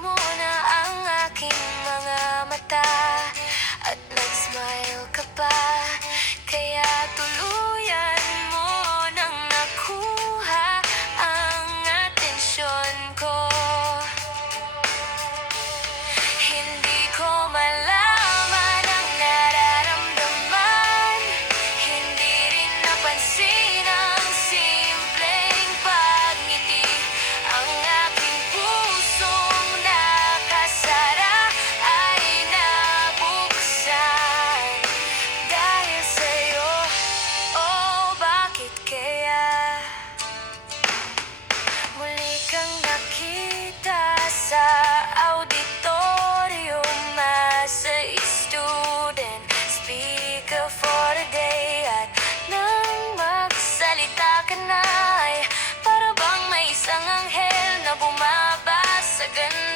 mo na ang aking mga mata at nag-smile ka pa, kaya tuluyan mo nang nakuha ang atensyon ko. Hindi ko malaman ang nararamdaman, hindi rin napansin ang simpleng pagngiti. Ang aking pusong nakasara ay nabuksan dahil sa'yo. Oh, bakit kaya muli kang nakita sa auditorium as a student speaker for the day, at nang magsalita ka na ay para bang may isang anghel na bumaba sa ganda